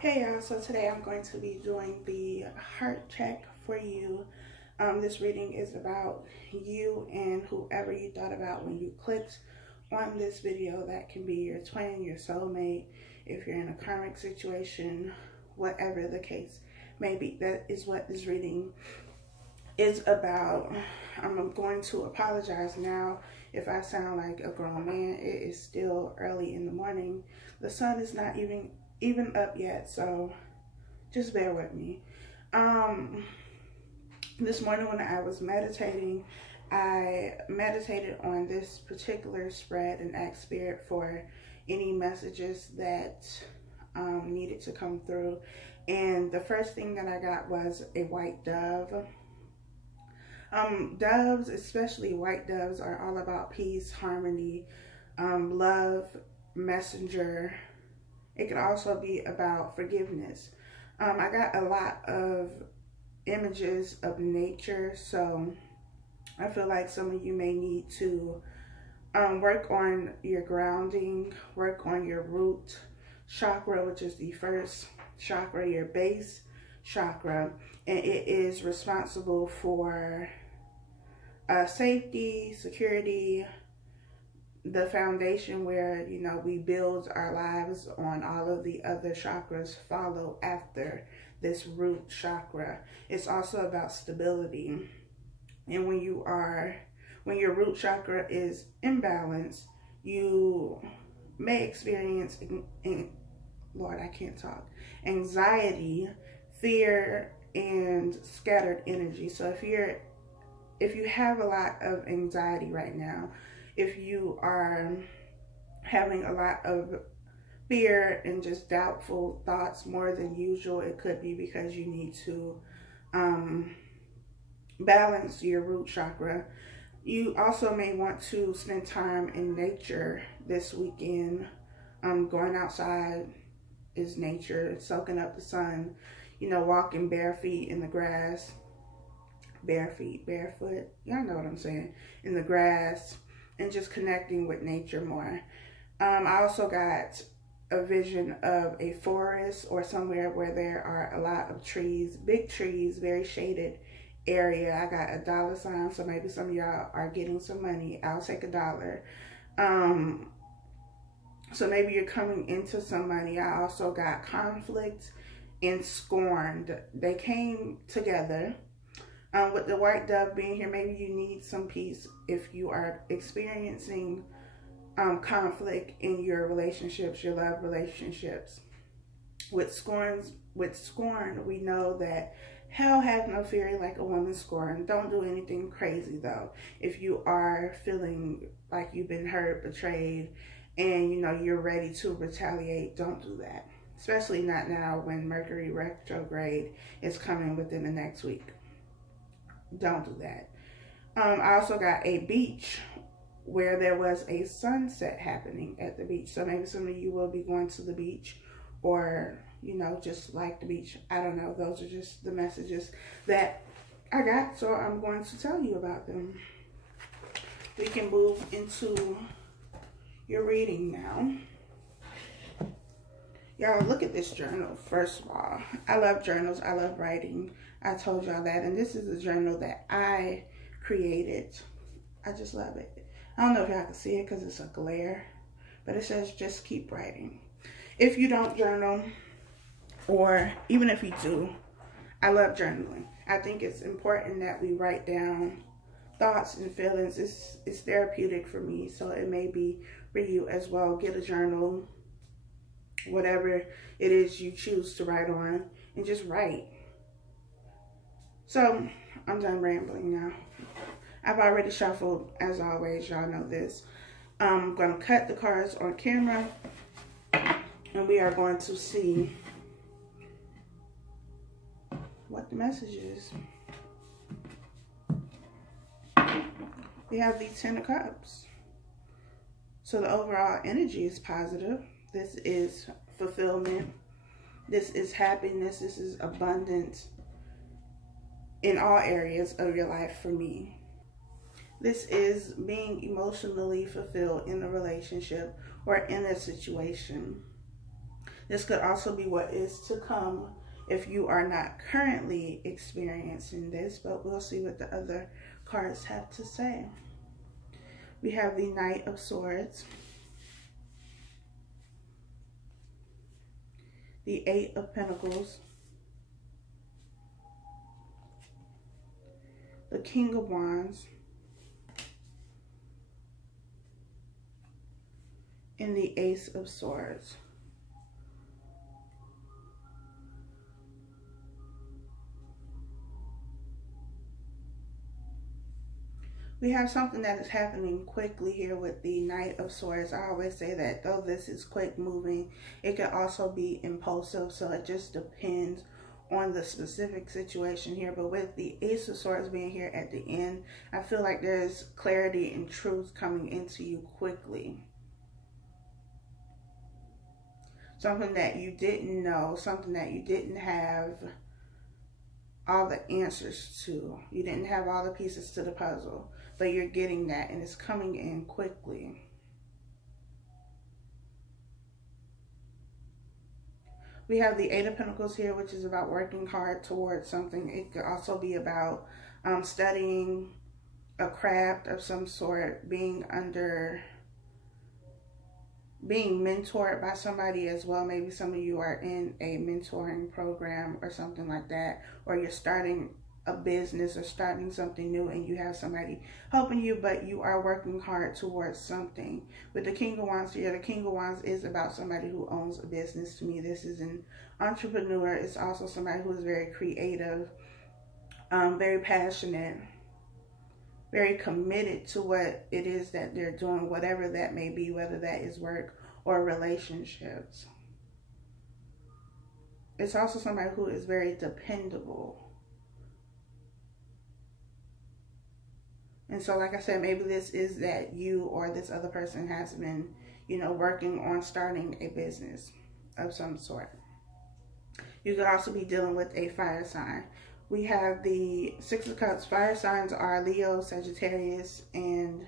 Hey y'all, so today I'm going to be doing the heart check for you. This reading is about you and whoever you thought about when you clicked on this video. That can be your twin, your soulmate, if you're in a karmic situation, whatever the case may be. That is what this reading is about. I'm going to apologize now if I sound like a grown man. It is still early in the morning. The sun is not even up yet, so just bear with me. This morning when I was meditating, I meditated on this particular spread and asked Spirit for any messages that needed to come through, and the first thing that I got was a white dove. Doves, especially white doves, are all about peace, harmony, love, messenger. It could also be about forgiveness. I got a lot of images of nature, so I feel like some of you may need to work on your grounding, work on your root chakra, which is the first chakra, your base chakra, and it is responsible for safety, security, the foundation where, you know, we build our lives on. All of the other chakras follow after this root chakra. It's also about stability. And when your root chakra is imbalanced, you may experience, Lord, I can't talk, anxiety, fear, and scattered energy. So if you have a lot of anxiety right now, if you are having a lot of fear and just doubtful thoughts more than usual, it could be because you need to balance your root chakra. You also may want to spend time in nature this weekend. Going outside is nature, soaking up the sun, you know, walking bare feet in the grass, bare feet, barefoot, y'all know what I'm saying, in the grass, and just connecting with nature more. I also got a vision of a forest or somewhere where there are a lot of trees, big trees, very shaded area. I got a dollar sign, so maybe some of y'all are getting some money. I'll take $1. So maybe you're coming into some money. I also got conflict and scorned. They came together. With the white dove being here, maybe you need some peace if you are experiencing conflict in your relationships, your love relationships. With scorn, we know that hell has no fury like a woman scorned. Don't do anything crazy though. If you are feeling like you've been hurt, betrayed, and you know you're ready to retaliate, don't do that. Especially not now when Mercury retrograde is coming within the next week. Don't do that. I also got a beach where there was a sunset happening at the beach. So maybe some of you will be going to the beach, or, you know, just like the beach. I don't know. Those are just the messages that I got. So I'm going to tell you about them. We can move into your reading now. Y'all, look at this journal. First of all, I love journals. I love writing. I told y'all that. And this is a journal that I created. I just love it. I don't know if y'all can see it because it's a glare, but it says just keep writing. If you don't journal, or even if you do, I love journaling. I think it's important that we write down thoughts and feelings. It's therapeutic for me, so it may be for you as well. Get a journal, whatever it is you choose to write on, and just write. So I'm done rambling now. I've already shuffled, as always. Y'all know this. I'm going to cut the cards on camera, and we are going to see what the message is. We have the 10 of Cups. So the overall energy is positive. This is fulfillment. This is happiness. This is abundance in all areas of your life for me. This is being emotionally fulfilled in a relationship or in a situation. This could also be what is to come if you are not currently experiencing this, but we'll see what the other cards have to say. We have the Knight of Swords, the Eight of Pentacles, the King of Wands, and the Ace of Swords. We have something that is happening quickly here with the Knight of Swords. I always say that though this is quick moving, it can also be impulsive. So it just depends on the specific situation here. But with the Ace of Swords being here at the end, I feel like there's clarity and truth coming into you quickly. Something that you didn't know, something that you didn't have all the answers to. You didn't have all the pieces to the puzzle, but you're getting that and it's coming in quickly. We have the Eight of Pentacles here, which is about working hard towards something. It could also be about studying a craft of some sort, being mentored by somebody as well. Maybe some of you are in a mentoring program or something like that, or you're starting a business or starting something new and you have somebody helping you, but you are working hard towards something. With the King of Wands here, the King of Wands is about somebody who owns a business. To me, this is an entrepreneur. It's also somebody who is very creative, very passionate, very committed to what it is that they're doing, whatever that may be, whether that is work or relationships. It's also somebody who is very dependable. And so, like I said, maybe this is that you or this other person has been, you know, working on starting a business of some sort. You could also be dealing with a fire sign. We have the Six of Cups. Fire signs are Leo, Sagittarius, and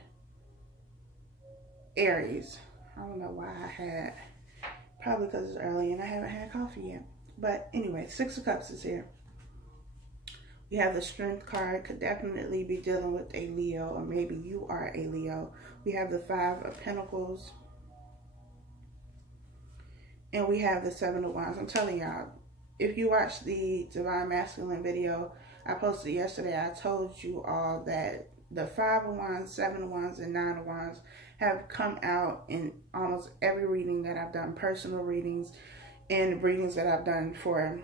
Aries. I don't know why I had, probably because it's early and I haven't had coffee yet. But anyway, Six of Cups is here. We have the Strength card. Could definitely be dealing with a Leo, or maybe you are a Leo. We have the Five of Pentacles. And we have the Seven of Wands. I'm telling y'all, if you watched the Divine Masculine video I posted yesterday, I told you all that the Five of Wands, Seven of Wands, and Nine of Wands have come out in almost every reading that I've done, personal readings and readings that I've done for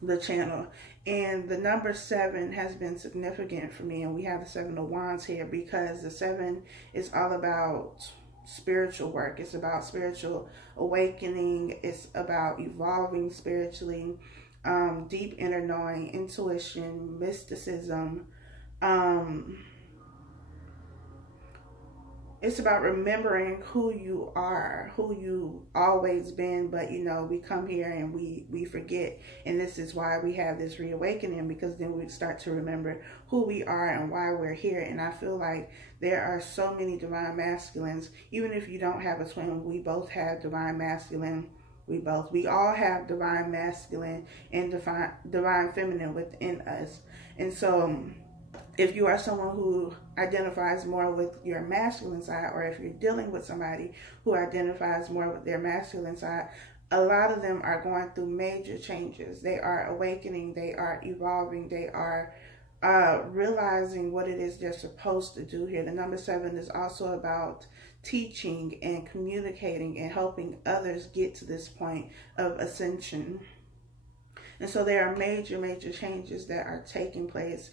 the channel. And the number 7 has been significant for me, and we have the Seven of Wands here because the 7 is all about spiritual work. It's about spiritual awakening. It's about evolving spiritually, deep inner knowing, intuition, mysticism. It's about remembering who you are, who you always been, but you know, we come here and we forget. And this is why we have this reawakening, because then we start to remember who we are and why we're here. And I feel like there are so many divine masculines. Even if you don't have a twin, we both have divine masculine. We all have divine masculine and divine feminine within us. And so if you are someone who identifies more with your masculine side, or if you're dealing with somebody who identifies more with their masculine side, a lot of them are going through major changes. They are awakening, they are evolving, they are realizing what it is they're supposed to do here. The number 7 is also about teaching and communicating and helping others get to this point of ascension. And so there are major changes that are taking place.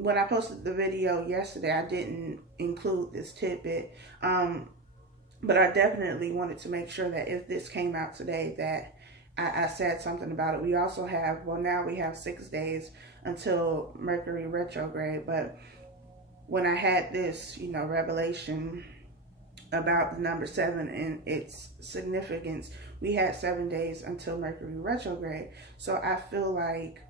When I posted the video yesterday, I didn't include this tidbit, but I definitely wanted to make sure that if this came out today, that I said something about it. We also have, well, now we have 6 days until Mercury retrograde, but when I had this, you know, revelation about the number 7 and its significance, we had 7 days until Mercury retrograde. So I feel like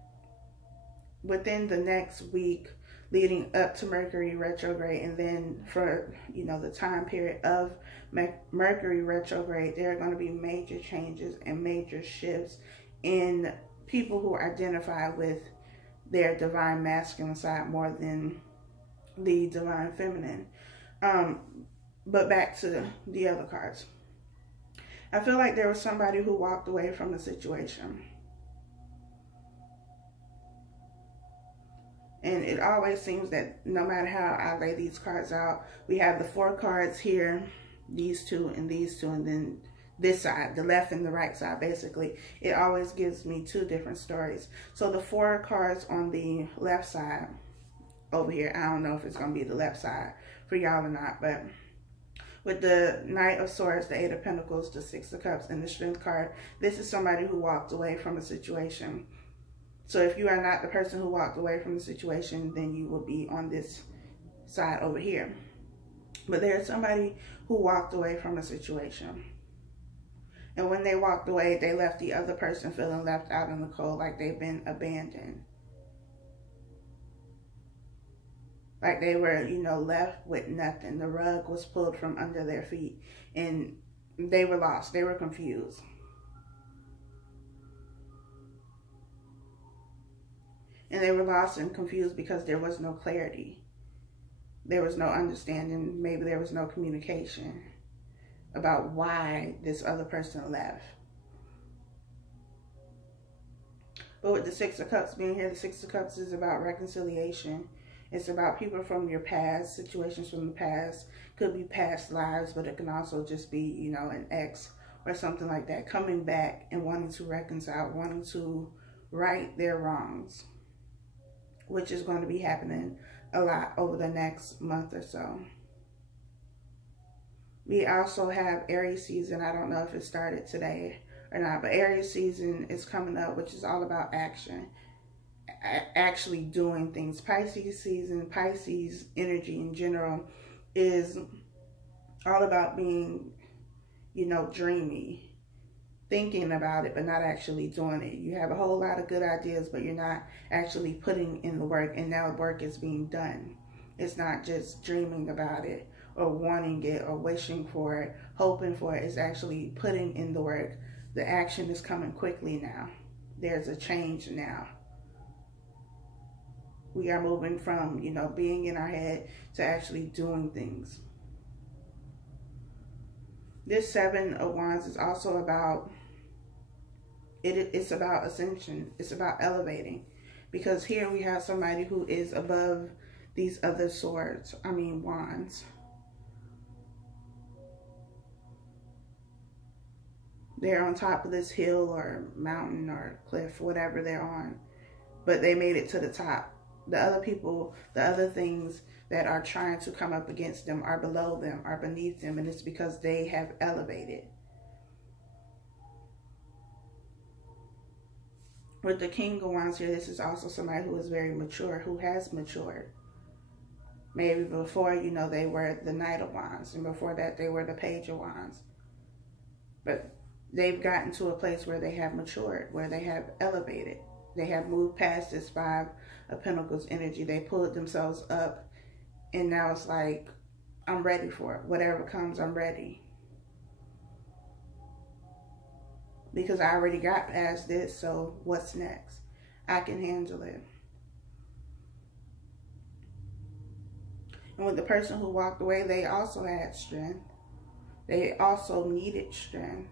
within the next week, leading up to Mercury retrograde, and then for, you know, the time period of Mercury retrograde, there are going to be major changes and major shifts in people who identify with their divine masculine side more than the divine feminine. But back to the other cards. I feel like there was somebody who walked away from the situation. And it always seems that no matter how I lay these cards out, we have the 4 cards here, these 2 and these 2, and then this side, the left and the right side, basically. It always gives me 2 different stories. So the 4 cards on the left side over here, I don't know if it's going to be the left side for y'all or not, but with the Knight of Swords, the 8 of Pentacles, the 6 of Cups, and the Strength card, this is somebody who walked away from a situation. So if you are not the person who walked away from the situation, then you will be on this side over here. But there's somebody who walked away from a situation. And when they walked away, they left the other person feeling left out in the cold, like they've been abandoned. Like they were, you know, left with nothing. The rug was pulled from under their feet. And they were lost. They were confused. And they were lost and confused because there was no clarity. There was no understanding. Maybe there was no communication about why this other person left. But with the 6 of Cups being here, the 6 of Cups is about reconciliation. It's about people from your past, situations from the past. Could be past lives, but it can also just be, you know, an ex or something like that, coming back and wanting to reconcile, wanting to right their wrongs, which is going to be happening a lot over the next month or so. We also have Aries season. I don't know if it started today or not, but Aries season is coming up, which is all about action, actually doing things. Pisces season, Pisces energy in general is all about being, you know, dreamy, thinking about it, but not actually doing it. You have a whole lot of good ideas, but you're not actually putting in the work, and now work is being done. It's not just dreaming about it or wanting it or wishing for it, hoping for it. It's actually putting in the work. The action is coming quickly now. There's a change now. We are moving from, you know, being in our head to actually doing things. This 7 of Wands is also about, it's about ascension. It's about elevating. Because here we have somebody who is above these other wands. They're on top of this hill or mountain or cliff, whatever they're on. But they made it to the top. The other people, the other things that are trying to come up against them are below them, are beneath them, and it's because they have elevated. With the King of Wands here, this is also somebody who is very mature, who has matured. Maybe before, you know, they were the Knight of Wands, and before that they were the Page of Wands. But they've gotten to a place where they have matured, where they have elevated. They have moved past this 5 of Pentacles energy. They pulled themselves up, and now it's like, I'm ready for it. Whatever comes, I'm ready. Because I already got past this, so what's next? I can handle it. And with the person who walked away, they also had strength. They also needed strength.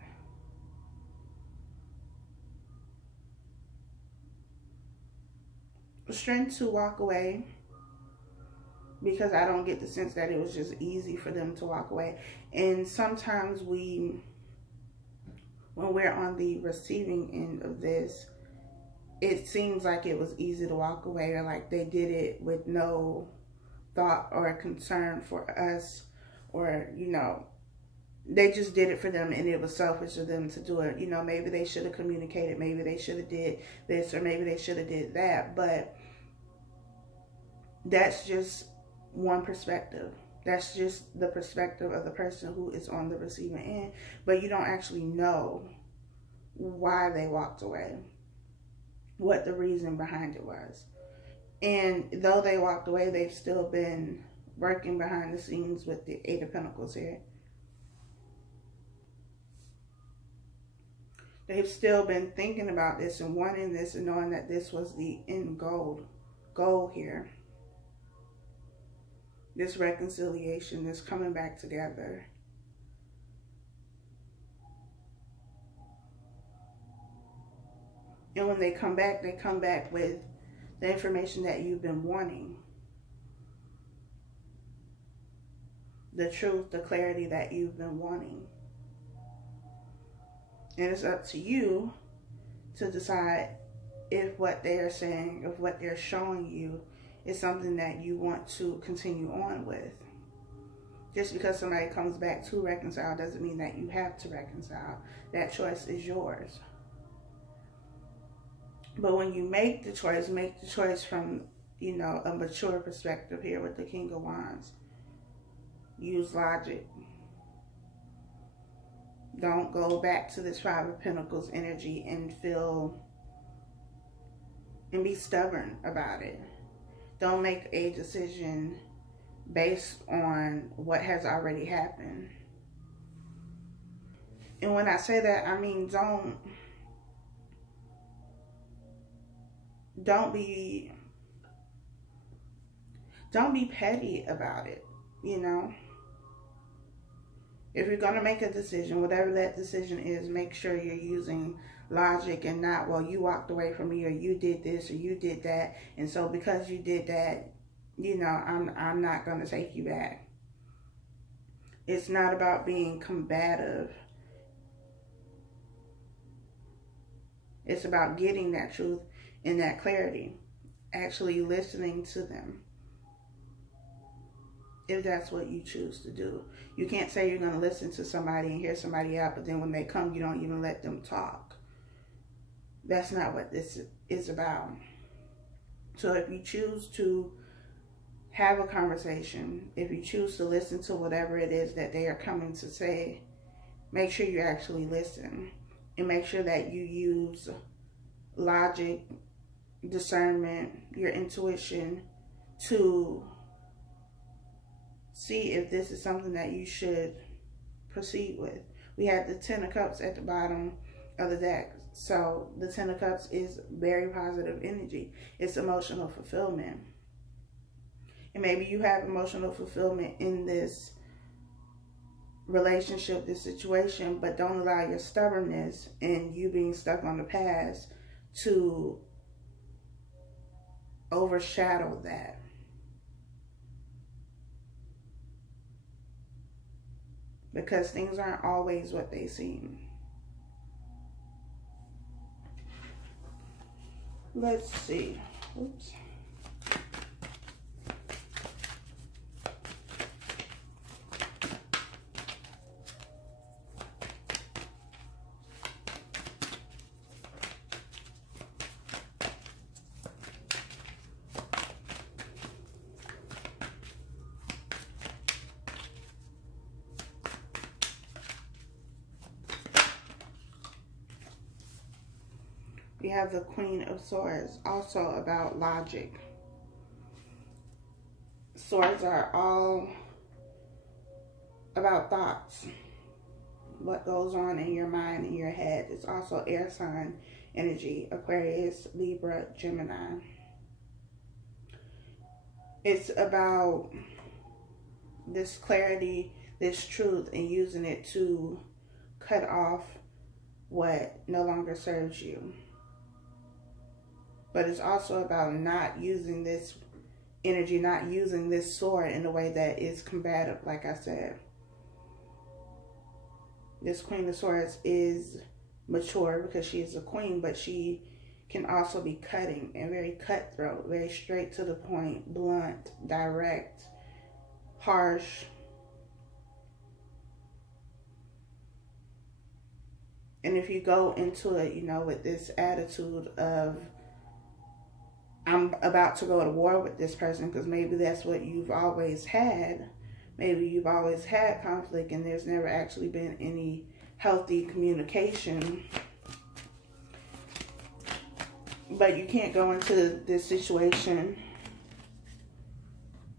Strength to walk away, because I don't get the sense that it was just easy for them to walk away. And sometimes when we're on the receiving end of this, it seems like it was easy to walk away, or like they did it with no thought or concern for us, or, you know, they just did it for them and it was selfish of them to do it. You know, maybe they should have communicated, maybe they should have did this, or maybe they should have did that. But that's just one perspective. That's just the perspective of the person who is on the receiving end. But you don't actually know why they walked away, what the reason behind it was. And though they walked away, they've still been working behind the scenes with the Eight of Pentacles here. They've still been thinking about this and wanting this and knowing that this was the end goal here. This reconciliation, this coming back together. And when they come back with the information that you've been wanting. The truth, the clarity that you've been wanting. And it's up to you to decide if what they are saying, if what they're showing you is something that you want to continue on with. Just because somebody comes back to reconcile doesn't mean that you have to reconcile. That choice is yours. But when you make the choice from, you know, a mature perspective here with the King of Wands. Use logic. Don't go back to this Five of Pentacles energy and be stubborn about it. Don't make a decision based on what has already happened. And when I say that, I mean don't be petty about it, you know. If you're going to make a decision, whatever that decision is, make sure you're using logic and not, well, you walked away from me, or you did this, or you did that, and so because you did that, you know, I'm not going to take you back. It's not about being combative. It's about getting that truth and that clarity. Actually listening to them. If that's what you choose to do. You can't say you're going to listen to somebody and hear somebody out, but then when they come, you don't even let them talk. That's not what this is about. So if you choose to have a conversation, if you choose to listen to whatever it is that they are coming to say, make sure you actually listen. And make sure that you use logic, discernment, your intuition to see if this is something that you should proceed with. We had the Ten of Cups at the bottom of the deck. So the Ten of Cups is very positive energy. It's emotional fulfillment. And maybe you have emotional fulfillment in this relationship, this situation, but don't allow your stubbornness and you being stuck on the past to overshadow that. Because things aren't always what they seem. Let's see. Oops. We have the Queen of Swords, also about logic. Swords are all about thoughts. What goes on in your mind, in your head. It's also air sign energy, Aquarius, Libra, Gemini. It's about this clarity, this truth, and using it to cut off what no longer serves you. But it's also about not using this energy, not using this sword in a way that is combative, like I said. This Queen of Swords is mature because she is a queen, but she can also be cutting and very cutthroat, very straight to the point, blunt, direct, harsh. And if you go into it, you know, with this attitude of, I'm about to go to war with this person, because maybe that's what you've always had. Maybe you've always had conflict and there's never actually been any healthy communication. But you can't go into this situation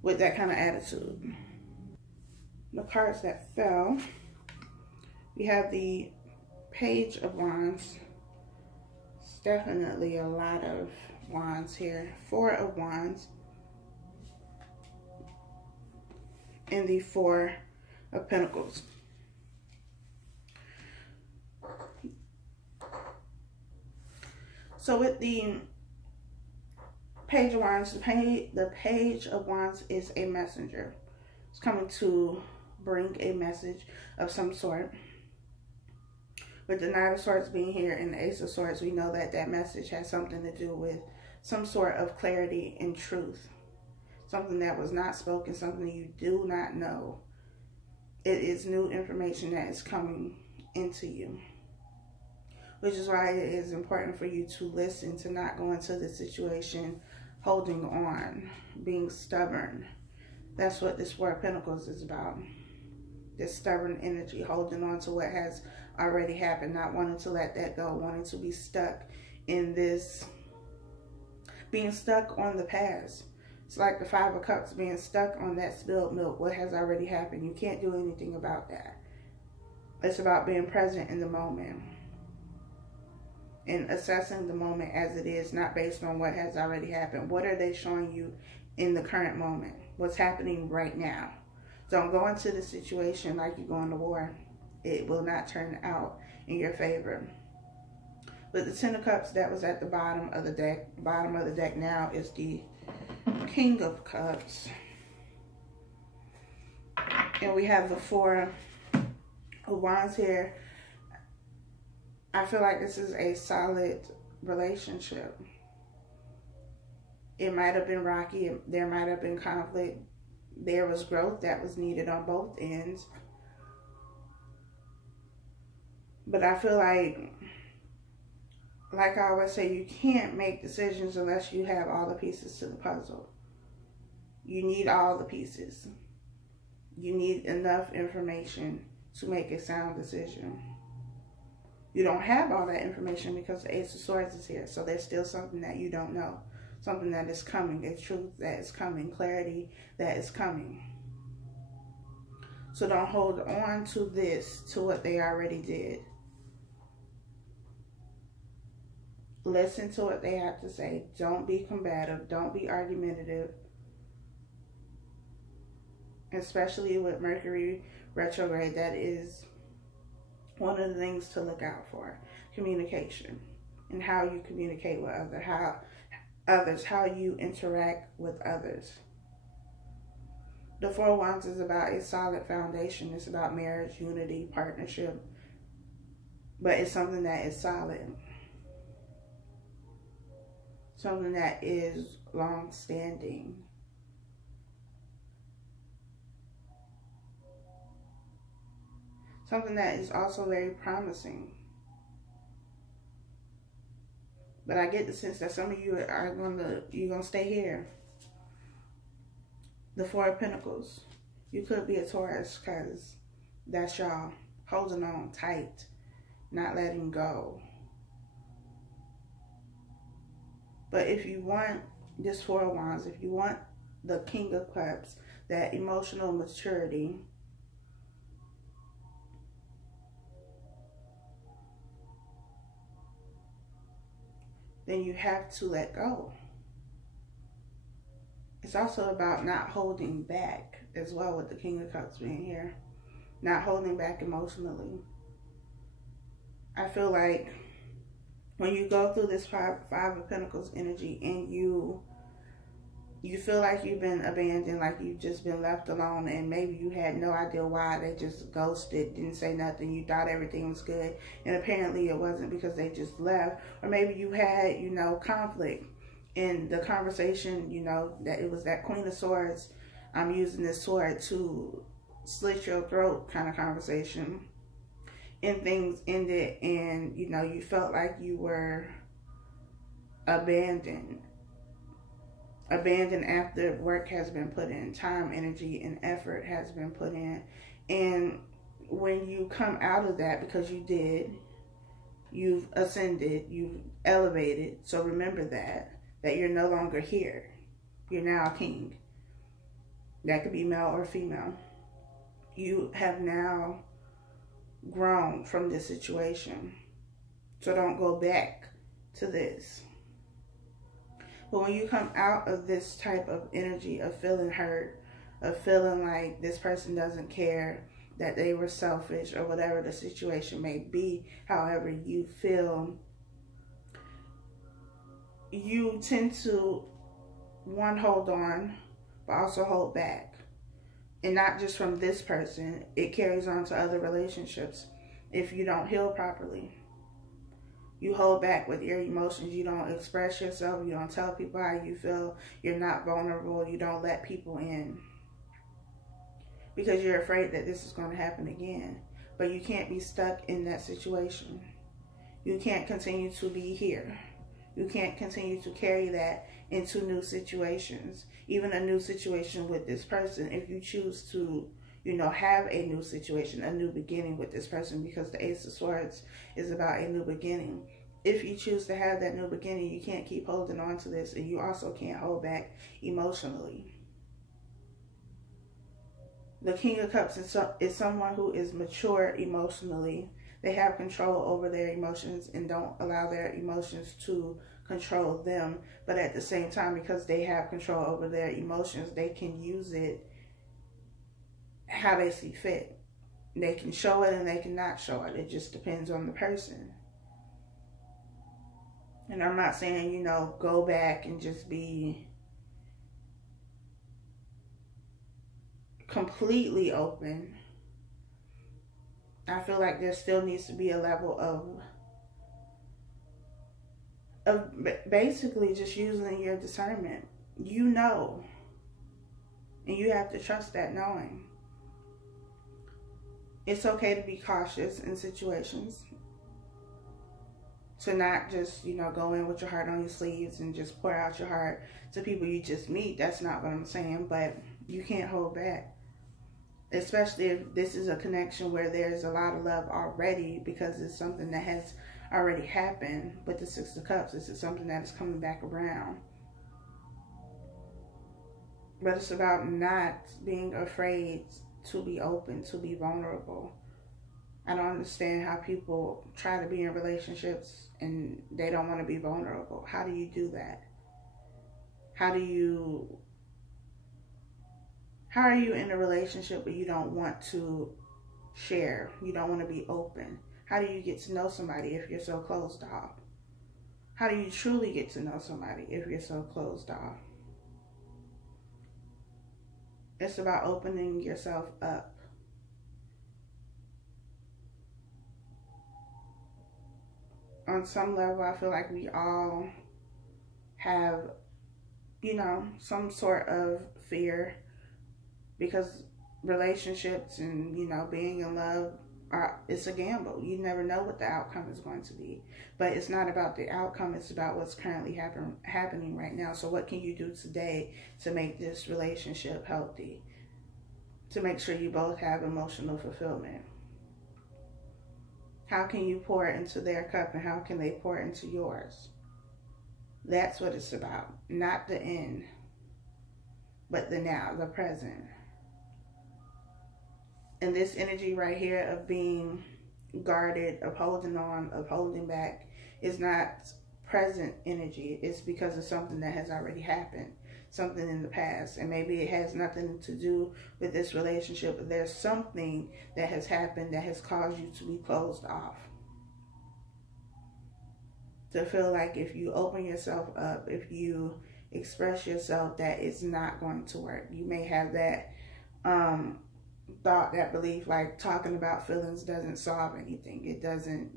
with that kind of attitude. The cards that fell, we have the Page of Wands. It's definitely a lot of wands here. 4 of Wands. And the 4 of Pentacles. So with the Page of Wands, the Page of Wands is a messenger. It's coming to bring a message of some sort. With the Knight of Swords being here and the Ace of Swords, we know that that message has something to do with some sort of clarity and truth. Something that was not spoken, something you do not know. It is new information that is coming into you. Which is why it is important for you to listen, to not go into the situation holding on, being stubborn. That's what this 4 of Pentacles is about. This stubborn energy, holding on to what has already happened, not wanting to let that go, wanting to be stuck in this, being stuck on the past. It's like the 5 of Cups, being stuck on that spilled milk, what has already happened. You can't do anything about that. It's about being present in the moment and assessing the moment as it is, not based on what has already happened. What are they showing you in the current moment? What's happening right now? Don't go into the situation like you're going to war. It will not turn out in your favor. But the 10 of Cups that was at the bottom of the deck, now is the King of Cups. And we have the 4 of Wands here. I feel like this is a solid relationship. It might have been rocky. There might have been conflict. There was growth that was needed on both ends. But I feel like I always say, you can't make decisions unless you have all the pieces to the puzzle. You need all the pieces. You need enough information to make a sound decision. You don't have all that information because the Ace of Swords is here. So there's still something that you don't know. Something that is coming. A truth that is coming. Clarity that is coming. So don't hold on to this, to what they already did. Listen to what they have to say. Don't be combative. Don't be argumentative. Especially with Mercury retrograde, that is one of the things to look out for. Communication. And how you communicate with others. How you interact with others. The 4 of Wands is about a solid foundation. It's about marriage, unity, partnership. But it's something that is solid. Something that is long-standing. Something that is also very promising. But I get the sense that some of you are you're gonna stay here. The 4 of Pentacles. You could be a Taurus because that's y'all holding on tight, not letting go. But if you want this 4 of Wands, if you want the King of Cups, that emotional maturity, then you have to let go. It's also about not holding back as well, with the King of Cups being here. Not holding back emotionally. I feel like when you go through this 5 of Pentacles energy and you feel like you've been abandoned, like you've just been left alone, and maybe you had no idea why, they just ghosted, didn't say nothing, you thought everything was good, and apparently it wasn't because they just left. Or maybe you had, conflict in the conversation, that it was that Queen of Swords, I'm using this sword to slit your throat kind of conversation. And things ended and, you felt like you were abandoned. Abandoned after work has been put in, time, energy, and effort has been put in. And when you come out of that, because you did, You've ascended, you've elevated. So remember that you're no longer here. You're now a king. That could be male or female. You have now grown from this situation. So don't go back to this. But when you come out of this type of energy of feeling hurt, of feeling like this person doesn't care, that they were selfish, or whatever the situation may be, however you feel, you tend to, one, hold on, but also hold back. And not just from this person, it carries on to other relationships. If you don't heal properly, you hold back with your emotions. You don't express yourself. You don't tell people how you feel. You're not vulnerable. You don't let people in. Because you're afraid that this is going to happen again. But you can't be stuck in that situation. You can't continue to be here. You can't continue to carry that into new situations. Even a new situation with this person. If you choose to, have a new situation, a new beginning with this person. Because the Ace of Swords is about a new beginning. If you choose to have that new beginning, you can't keep holding on to this. And you also can't hold back emotionally. The King of Cups is someone who is mature emotionally. They have control over their emotions and don't allow their emotions to control them. But at the same time, because they have control over their emotions, they can use it how they see fit. They can show it and they cannot show it. It just depends on the person. And I'm not saying, go back and just be completely open. I feel like there still needs to be a level of basically just using your discernment. And you have to trust that knowing. It's okay to be cautious in situations. To not just, go in with your heart on your sleeves and just pour out your heart to people you just meet. That's not what I'm saying, but you can't hold back. Especially if this is a connection where there's a lot of love already, because it's something that has already happened. With the Six of Cups, this is something that is coming back around. But it's about not being afraid to be open, to be vulnerable. I don't understand how people try to be in relationships and they don't want to be vulnerable. How do you do that? How are you in a relationship but you don't want to share? You don't want to be open. How do you get to know somebody if you're so closed off? How do you truly get to know somebody if you're so closed off? It's about opening yourself up. On some level, I feel like we all have, some sort of fear, because relationships and, being in love, it's a gamble. You never know what the outcome is going to be. But it's not about the outcome. It's about what's currently happening right now. So what can you do today to make this relationship healthy? To make sure you both have emotional fulfillment? How can you pour into their cup and how can they pour into yours? That's what it's about. Not the end, but the now, the present. And this energy right here of being guarded, of holding on, of holding back, is not present energy. It's because of something that has already happened, something in the past. And maybe it has nothing to do with this relationship, but there's something that has happened that has caused you to be closed off. To feel like if you open yourself up, if you express yourself, that it's not going to work. You may have that thought, that belief, like talking about feelings doesn't solve anything. It doesn't,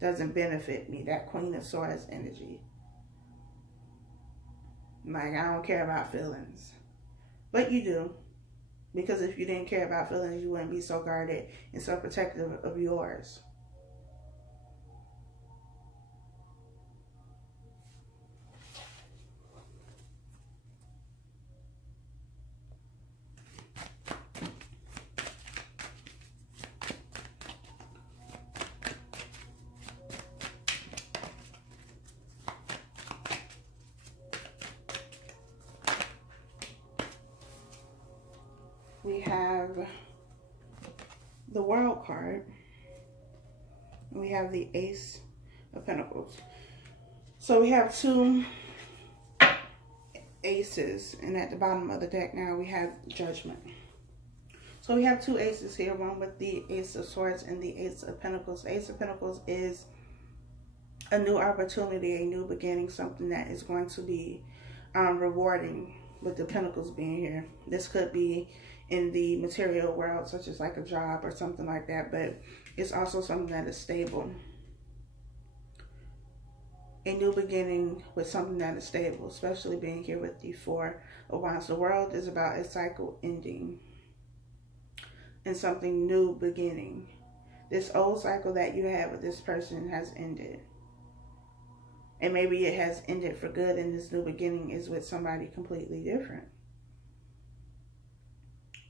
doesn't benefit me. That Queen of Swords energy. Like, I don't care about feelings. But you do. Because if you didn't care about feelings, you wouldn't be so guarded and so protective of yours. have the World card. We have the Ace of Pentacles. So we have two aces, and at the bottom of the deck now we have Judgment. So we have two aces here, one with the Ace of Swords and the Ace of Pentacles. The Ace of Pentacles is a new opportunity, a new beginning, something that is going to be rewarding, with the Pentacles being here. This could be in the material world, such as like a job or something like that, but it's also something that is stable. A new beginning with something that is stable, especially being here with the Four of Wands. The World is about a cycle ending and something new beginning. This old cycle that you had with this person has ended. And maybe it has ended for good, and this new beginning is with somebody completely different.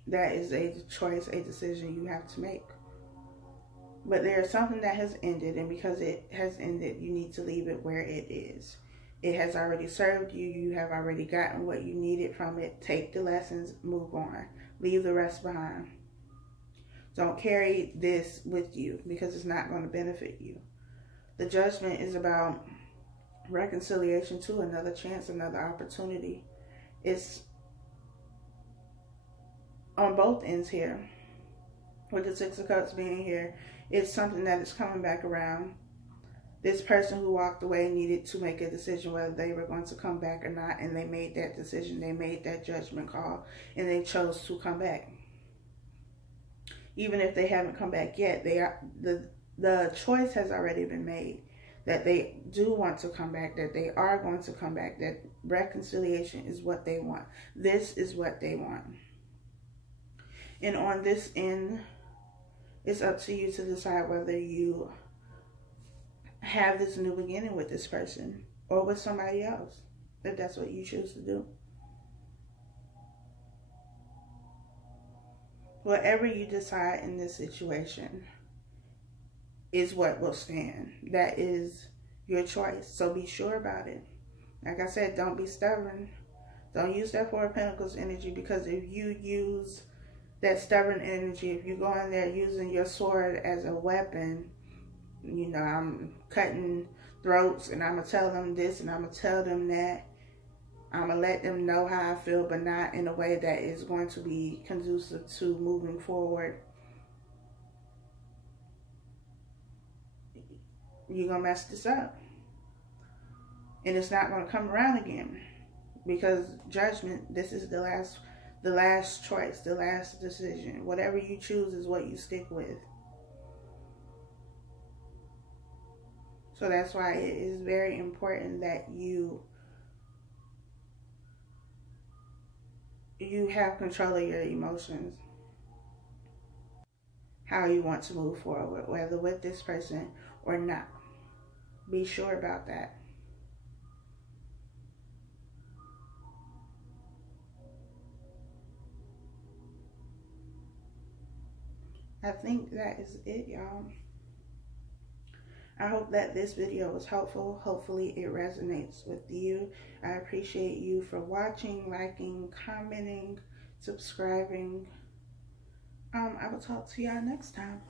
That is a choice, a decision you have to make. But there's something that has ended, and because it has ended, you need to leave it where it is. It has already served you. You have already gotten what you needed from it. Take the lessons, move on. Leave the rest behind. Don't carry this with you, because it's not going to benefit you. The Judgment is about reconciliation too, another chance, another opportunity. It's on both ends here. With the Six of Cups being here, it's something that is coming back around. This person who walked away needed to make a decision whether they were going to come back or not, and they made that decision. They made that judgment call, and they chose to come back. Even if they haven't come back yet, the choice has already been made that they do want to come back, that they are going to come back, that reconciliation is what they want. This is what they want. And on this end, it's up to you to decide whether you have this new beginning with this person or with somebody else, if that's what you choose to do. Whatever you decide in this situation is what will stand. That is your choice. So be sure about it. Like I said, don't be stubborn. Don't use that Four of Pentacles energy, because if you use that stubborn energy, if you go in there using your sword as a weapon, you know, I'm cutting throats and I'm going to tell them this and I'm going to tell them that. I'm going to let them know how I feel, but not in a way that is going to be conducive to moving forward. You're going to mess this up. And it's not going to come around again. Because Judgment, this is the last choice, the last decision. Whatever you choose is what you stick with. So that's why it is very important that you have control of your emotions. How you want to move forward, whether with this person or not. Be sure about that. I think that is it, y'all. I hope that this video was helpful. Hopefully it resonates with you. I appreciate you for watching, liking, commenting, subscribing. I will talk to y'all next time.